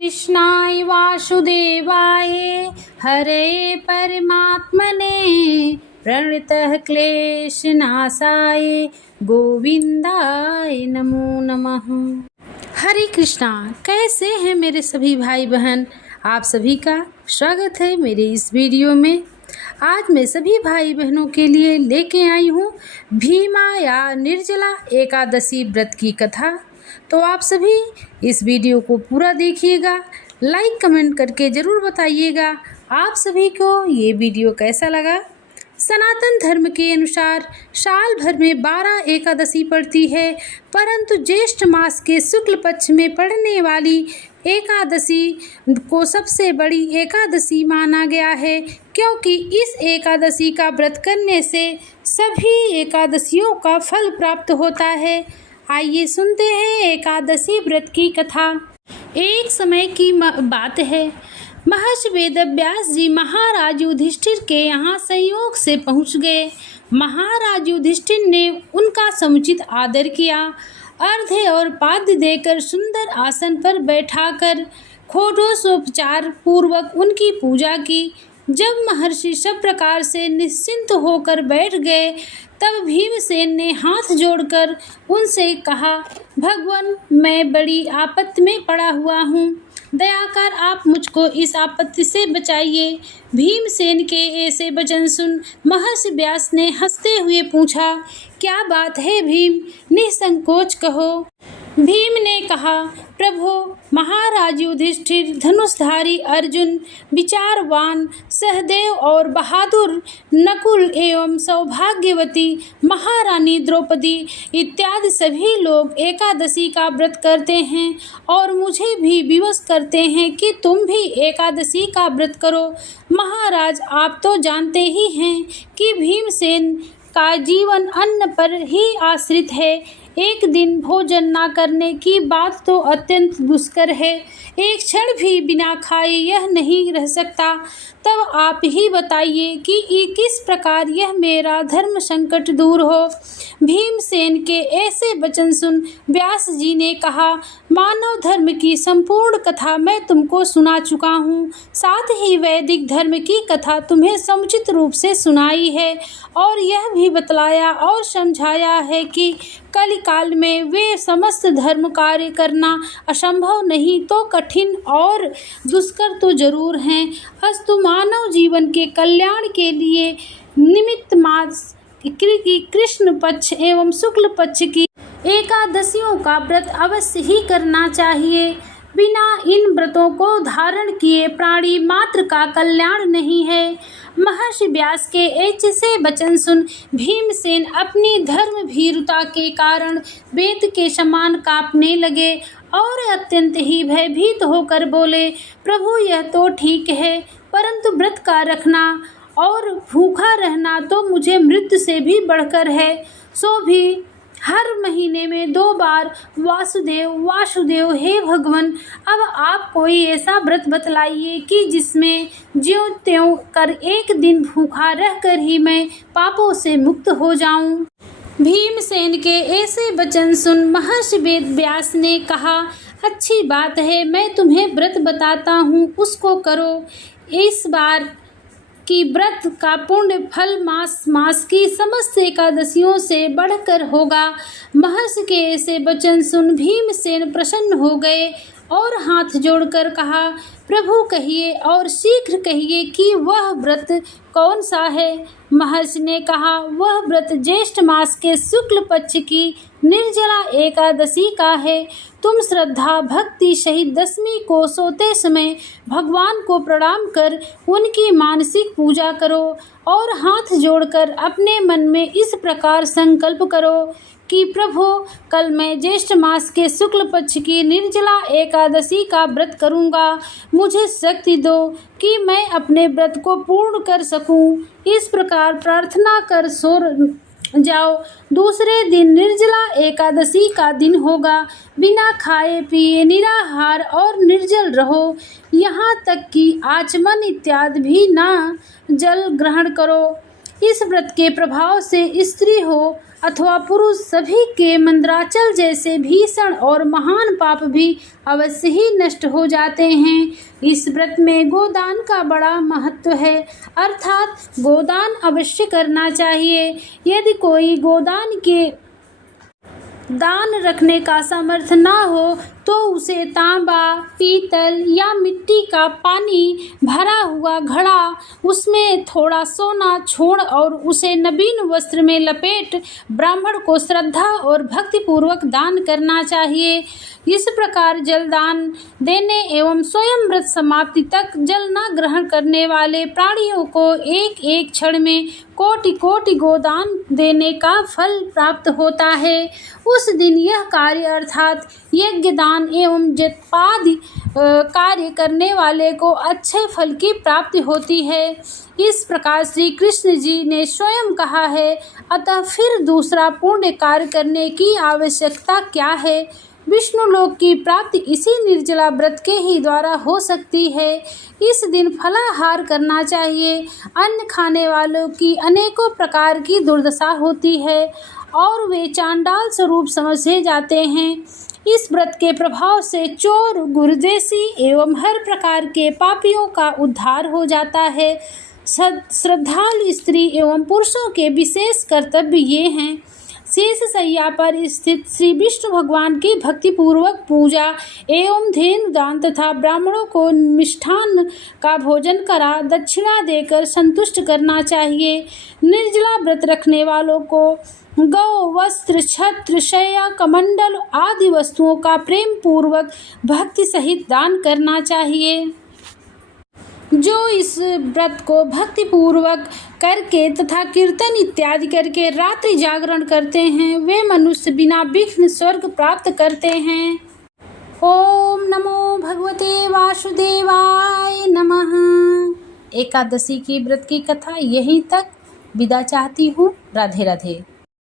कृष्णाय वासुदेवाय हरे परमात्मने प्रणतः क्लेशनाशाय गोविंदाय नमो नमः। हरे कृष्णा। कैसे हैं मेरे सभी भाई बहन? आप सभी का स्वागत है मेरे इस वीडियो में। आज मैं सभी भाई बहनों के लिए लेके आई हूँ भीमा या निर्जला एकादशी व्रत की कथा। तो आप सभी इस वीडियो को पूरा देखिएगा, लाइक कमेंट करके ज़रूर बताइएगा आप सभी को ये वीडियो कैसा लगा। सनातन धर्म के अनुसार साल भर में 12 एकादशी पड़ती है, परंतु ज्येष्ठ मास के शुक्ल पक्ष में पड़ने वाली एकादशी को सबसे बड़ी एकादशी माना गया है, क्योंकि इस एकादशी का व्रत करने से सभी एकादशियों का फल प्राप्त होता है। आइए सुनते हैं एकादशी व्रत की कथा। एक समय की बात है, महर्षि वेदव्यास जी महाराज युधिष्ठिर के यहाँ संयोग से पहुँच गए। महाराज युधिष्ठिर ने उनका समुचित आदर किया, अर्घ्य और पाद्य देकर सुंदर आसन पर बैठाकर षोडशोपचार पूर्वक उनकी पूजा की। जब महर्षि सब प्रकार से निश्चिंत होकर बैठ गए, तब भीमसेन ने हाथ जोड़कर उनसे कहा, भगवान, मैं बड़ी आपत्ति में पड़ा हुआ हूँ, दया कर आप मुझको इस आपत्ति से बचाइए। भीमसेन के ऐसे वचन सुन महर्षि व्यास ने हंसते हुए पूछा, क्या बात है भीम, निसंकोच कहो। भीम ने कहा, प्रभु, महाराज युधिष्ठिर, धनुषधारी अर्जुन, विचारवान सहदेव और बहादुर नकुल एवं सौभाग्यवती महारानी द्रौपदी इत्यादि सभी लोग एकादशी का व्रत करते हैं और मुझे भी विवश करते हैं कि तुम भी एकादशी का व्रत करो। महाराज, आप तो जानते ही हैं कि भीमसेन का जीवन अन्न पर ही आश्रित है। एक दिन भोजन न करने की बात तो अत्यंत दुष्कर है, एक क्षण भी बिना खाए यह नहीं रह सकता। तब आप ही बताइए कि किस प्रकार यह मेरा धर्म संकट दूर हो। भीमसेन के ऐसे वचन सुन व्यास जी ने कहा, मानव धर्म की संपूर्ण कथा मैं तुमको सुना चुका हूँ, साथ ही वैदिक धर्म की कथा तुम्हें समुचित रूप से सुनाई है और यह भी बतलाया और समझाया है कि कलिकाल में वे समस्त धर्म कार्य करना असंभव नहीं तो कठिन और दुष्कर तो जरूर हैं। अस्तु मानव जीवन के कल्याण के लिए निमित्त मास की कृष्ण पक्ष एवं शुक्ल पक्ष की एकादशियों का व्रत अवश्य ही करना चाहिए। बिना इन व्रतों को धारण किए प्राणी मात्र का कल्याण नहीं है। महर्षि व्यास के ऐसे वचन सुन भीमसेन अपनी धर्म भीरुता के कारण वेद के समान कांपने लगे और अत्यंत ही भयभीत होकर बोले, प्रभु, यह तो ठीक है, परंतु व्रत का रखना और भूखा रहना तो मुझे मृत्यु से भी बढ़कर है, सो भी हर महीने में 2 बार वासुदेव वासुदेव। हे भगवान, अब आप कोई ऐसा व्रत बतलाइए कि जिसमें ज्यों त्यों कर एक दिन भूखा रहकर ही मैं पापों से मुक्त हो जाऊं। भीमसेन के ऐसे वचन सुन महर्षि वेदव्यास ने कहा, अच्छी बात है, मैं तुम्हें व्रत बताता हूँ, उसको करो। इस बार कि व्रत का पुण्य फल मास की समस्त एकादशियों से बढ़कर होगा। महर्षि के ऐसे वचन सुन भीमसेन प्रसन्न हो गए और हाथ जोड़कर कहा, प्रभु, कहिए और शीघ्र कहिए कि वह व्रत कौन सा है। महर्षि ने कहा, वह व्रत ज्येष्ठ मास के शुक्ल पक्ष की निर्जला एकादशी का है। तुम श्रद्धा भक्ति सहित दशमी को सोते समय भगवान को प्रणाम कर उनकी मानसिक पूजा करो और हाथ जोड़कर अपने मन में इस प्रकार संकल्प करो कि प्रभु, कल मैं ज्येष्ठ मास के शुक्ल पक्ष की निर्जला एकादशी का व्रत करूंगा। मुझे शक्ति दो कि मैं अपने व्रत को पूर्ण कर सकूं। इस प्रकार प्रार्थना कर सो जाओ। दूसरे दिन निर्जला एकादशी का दिन होगा। बिना खाए पिए निराहार और निर्जल रहो, यहाँ तक कि आचमन इत्यादि भी ना जल ग्रहण करो। इस व्रत के प्रभाव से स्त्री हो अथवा पुरुष सभी के मंदराचल जैसे भीषण और महान पाप भी अवश्य ही नष्ट हो जाते हैं। इस व्रत में गोदान का बड़ा महत्व है, अर्थात गोदान अवश्य करना चाहिए। यदि कोई गोदान के दान रखने का सामर्थ्य न हो तो उसे तांबा, पीतल या मिट्टी का पानी भरा हुआ घड़ा, उसमें थोड़ा सोना छोड़ और उसे नवीन वस्त्र में लपेट ब्राह्मण को श्रद्धा और भक्ति पूर्वक दान करना चाहिए। इस प्रकार जल दान देने एवं स्वयं व्रत समाप्ति तक जल न ग्रहण करने वाले प्राणियों को एक एक क्षण में कोटि कोटि गोदान देने का फल प्राप्त होता है। उस दिन यह कार्य अर्थात यज्ञ दान एवं जपादि कार्य करने वाले को अच्छे फल की प्राप्ति होती है। इस प्रकार श्री कृष्ण जी ने स्वयं कहा है, अतः फिर दूसरा पुण्य कार्य करने की आवश्यकता क्या है। विष्णु लोक की प्राप्ति इसी निर्जला व्रत के ही द्वारा हो सकती है। इस दिन फलाहार करना चाहिए। अन्न खाने वालों की अनेकों प्रकार की दुर्दशा होती है और वे चांडाल स्वरूप समझे जाते हैं। इस व्रत के प्रभाव से चोर, गुरदेसी एवं हर प्रकार के पापियों का उद्धार हो जाता है। श्रद्धालु स्त्री एवं पुरुषों के विशेष कर्तव्य ये हैं। शेष सैया पर स्थित श्री विष्णु भगवान की भक्ति पूर्वक पूजा एवं धेनु दान तथा ब्राह्मणों को मिष्ठान का भोजन करा दक्षिणा देकर संतुष्ट करना चाहिए। निर्जला व्रत रखने वालों को गौ, वस्त्र, छत्र, शय्या, कमंडल आदि वस्तुओं का प्रेम पूर्वक भक्ति सहित दान करना चाहिए। जो इस व्रत को भक्ति पूर्वक करके तथा कीर्तन इत्यादि करके रात्रि जागरण करते हैं, वे मनुष्य बिना विघ्न स्वर्ग प्राप्त करते हैं। ओम नमो भगवते वासुदेवाय नमः। एकादशी की व्रत की कथा यहीं तक विदा चाहती हूँ। राधे राधे।